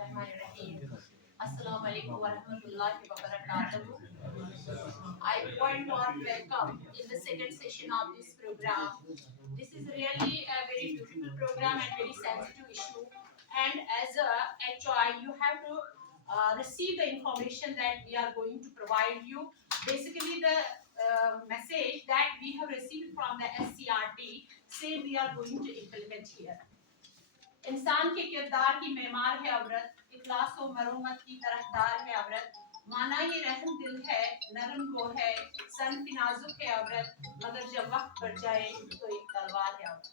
Bismillahirrahmanirrahim. Assalamu alaikum wa rahmatullahi wa barakatuh. I want to welcome in the second session of this program. This is really a very beautiful program and very sensitive issue. And as a HOI, you have to receive the information that we are going to provide you. Basically, the message that we have received from the SCRT say we are going to implement here. इंसान के किरदार की मेमार है औरत, इखलास व मरहमत की तरफदार है औरत, माना ये रहम दिल है, नरम गो है, सन की नाजुक है औरत, मगर जब वक्त पड़ जाए तो एक तलवार है औरत.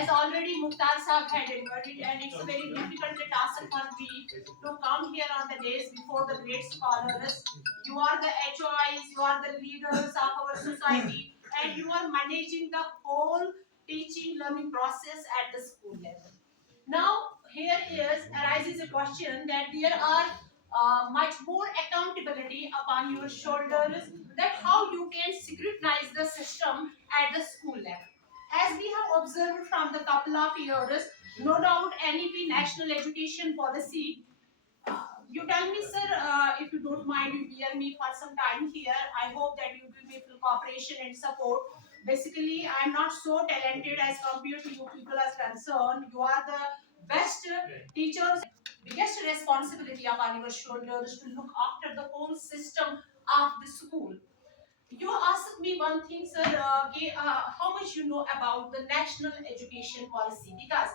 As already Mukhtar Sahab had invited, and it's a very difficult task for me to come here on the days before the great scholars. You are the HOIs, you are the leaders of our society, and you are managing the whole teaching learning process at the school level. Now, here arises a question that there are much more accountability upon your shoulders, that how you can scrutinize the system at the school level. As we have observed from the couple of years, no doubt NEP National Education Policy. You tell me, sir, if you don't mind, you bear me for some time here. I hope that you give me full cooperation and support. Basically, I am not so talented as compared to you people as concerned. You are the best teachers. Biggest responsibility upon your shoulders to look after the whole system of the school. You asked me one thing, sir, how much you know about the national education policy, because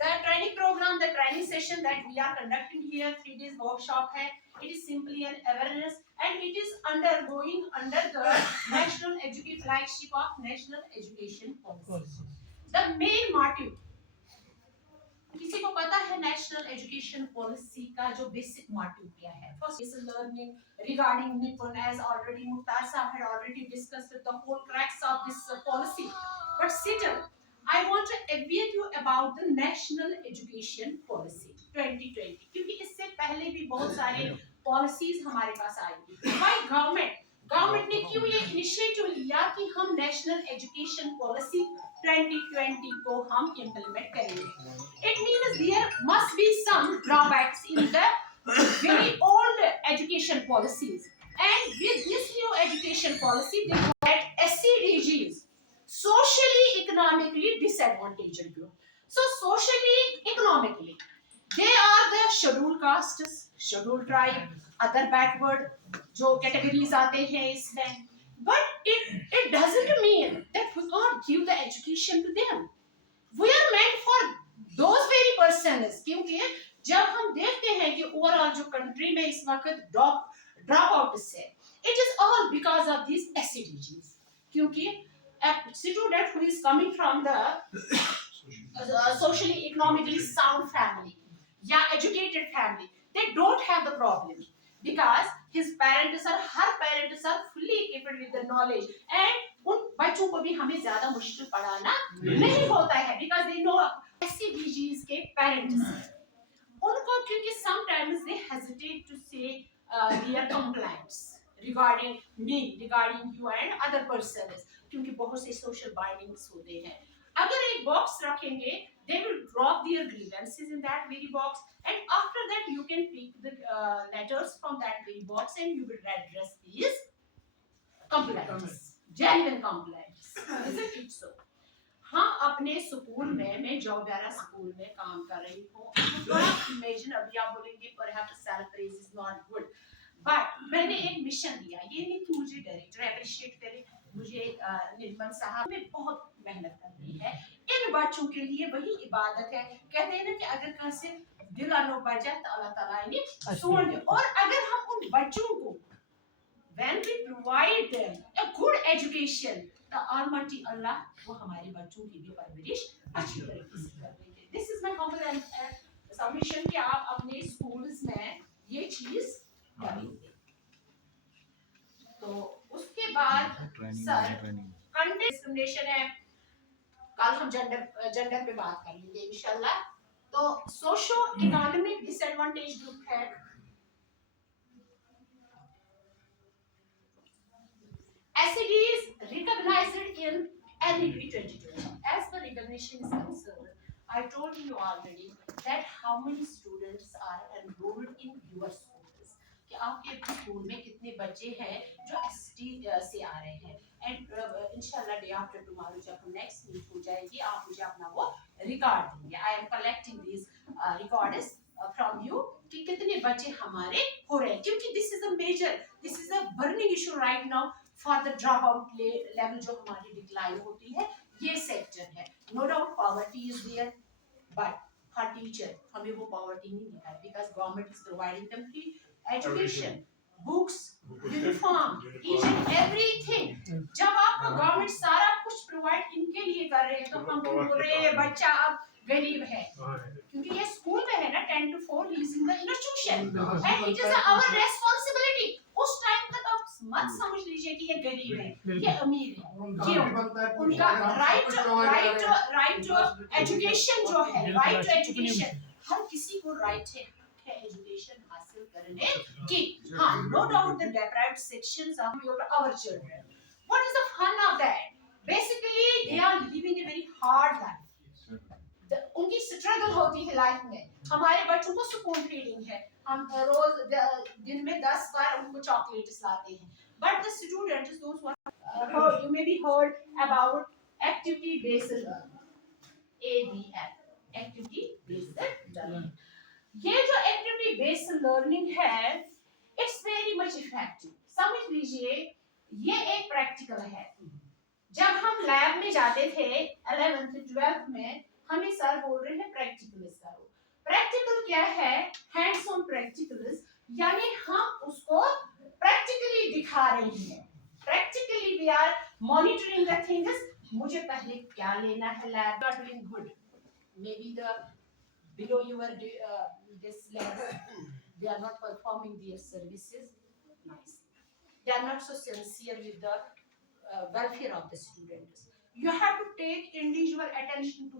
the training program, the training session that we are conducting here, 3 days workshop hai, it is simply an awareness, and it is undergoing under the national education flagship of national education policy. The main motive, किसी को पता है national education policy का जो basic motive क्या है? First is learning regarding निपुण, as already Mukhtar Sahab had already discussed the whole cracks of this policy, but still I want to update you about the national education policy 2020, क्योंकि इससे पहले भी बहुत सारे policies हमारे पास आई. Why गवर्नमेंट ने क्यों ये इनिशिएटिव लिया कि हम नेशनल एजुकेशन पॉलिसी 2020 को हम इंप्लीमेंट करेंगे? It means there must be some drawbacks in the very old education policies, and with this new education policy they had SCDGs, socially economically disadvantaged group. So socially economically they are the scheduled castes, scheduled tribe, other backward जो categories आते हैं इसमें. But it doesn't mean that we can't give the education to them. We are meant for those very persons. क्योंकि जब हम देखते हैं कि ओवरऑल जो कंट्री में इस वक्त ड्रॉप आउट से, it is all because of these SCDGs. क्योंकि a student who is coming from the socially economically sound family या educated family, they don't have the problem because his parents are fully equipped with the knowledge, and उन बच्चों को भी हमें ज्यादा मुश्किल पढ़ाना नहीं होता है because they know SCDGs के parents. उनको क्योंकि sometimes they hesitate to say their complaints regarding me, regarding you and other persons, क्योंकि बहुत से social bindings होते हैं. अगर एक बॉक्स रखेंगे, they will drop their grievances in that very box, and after that you can pick the letters from that very box and you will address these complaints, genuine complaints. Isn't it so? हाँ, अपने school में मैं जॉबेरा school में काम कर रही हूँ. थोड़ा इमेजिन, अभी आप बोलेंगे perhaps self praise is not good, but मैंने एक मिशन दिया. ये नहीं कि मुझे डायरेक्टर अप्रिशिएट करे, मुझे निर्मल साहब में बहुत मेहनत करनी है. इन बच्चों के लिए वही इबादत है. कहते हैं ना कि अगर कहीं से दिल आनो बजा तो अल्लाह ताला इन्हें सुन दे. और अगर हम उन बच्चों को when we provide them a good education, the Almighty Allah वो हमारे बच्चों की भी परवरिश अच्छी तरीके से कर देंगे. This is my humble submission कि आप अपने schools में ये चीज करेंगे. तो उसके बाद सर कंटेंट डिस्क्रिमिनेशन है. कल हम जेंडर पे बात कर लेंगे इंशाल्लाह. तो सोशो इकोनॉमिक डिसएडवांटेज ग्रुप है. SCD is recognized in NEP 2020. As per recognition is concerned, I told you already that how many students are enrolled in your schools. कि आपके स्कूल में कितने बच्चे हैं जो एसटी से आ रहे हैं एंड इंशाल्लाह डे आफ्टर टुमारो जब नेक्स्ट मीट हो जाएगी आप मुझे अपना वो रिकॉर्ड देंगे. I am collecting this records from you कि कितने बच्चे हमारे हो रहे हैं क्योंकि this is a burning issue right now for the drop out level जो हमारी डिक्लाइन होती है ये सेक्टर है. No doubt poverty is there but for teacher हमें वो पॉवर्टी नहीं दिखा है because government is providing them free education books uniform each and everything. जब आपका गवर्नमेंट सारा कुछ प्रोवाइड इनके लिए कर रहे हैं तो हम क्यों बोल रहे हैं बच्चा अब गरीब है क्योंकि ये स्कूल में है ना 10 to 4 he is in the institution and it is our responsibility. उस टाइम तक आप मत समझ लीजिए कि ये गरीब है ये अमीर है क्यों उनका राइट टू एजुकेशन जो है राइट टू एजुकेशन हर किसी को राइट है एजुकेशन हासिल करने की. हाँ no doubt the deprived sections are our children. What is the fun of that? Basically they are living a very hard life. उनकी स्ट्रगल होती है लाइफ में. हमारे बच्चों को स्पून फीडिंग है हम रोज दिन में 10 बार उनको चॉकलेट्स लाते हैं. But the students those one you may be heard about activity based learning ABL activity based learning. ये जो एक्टिविटी बेस्ड लर्निंग है इट्स वेरी मच इफेक्टिव. समझ लीजिए ये एक प्रैक्टिकल है. जब हम लैब में जाते थे 11th 12th में हमें सर बोल रहे हैं प्रैक्टिकल्स करो. प्रैक्टिकल क्या है? हैंड्स ऑन प्रैक्टिकल्स यानी हम उसको प्रैक्टिकली दिखा रहे हैं. Practically we are monitoring the things. मुझे पहले क्या लेना है lab not doing good maybe the below your this level they are not performing their services nice. They are not so sincere with the welfare of the students. You have to take individual attention to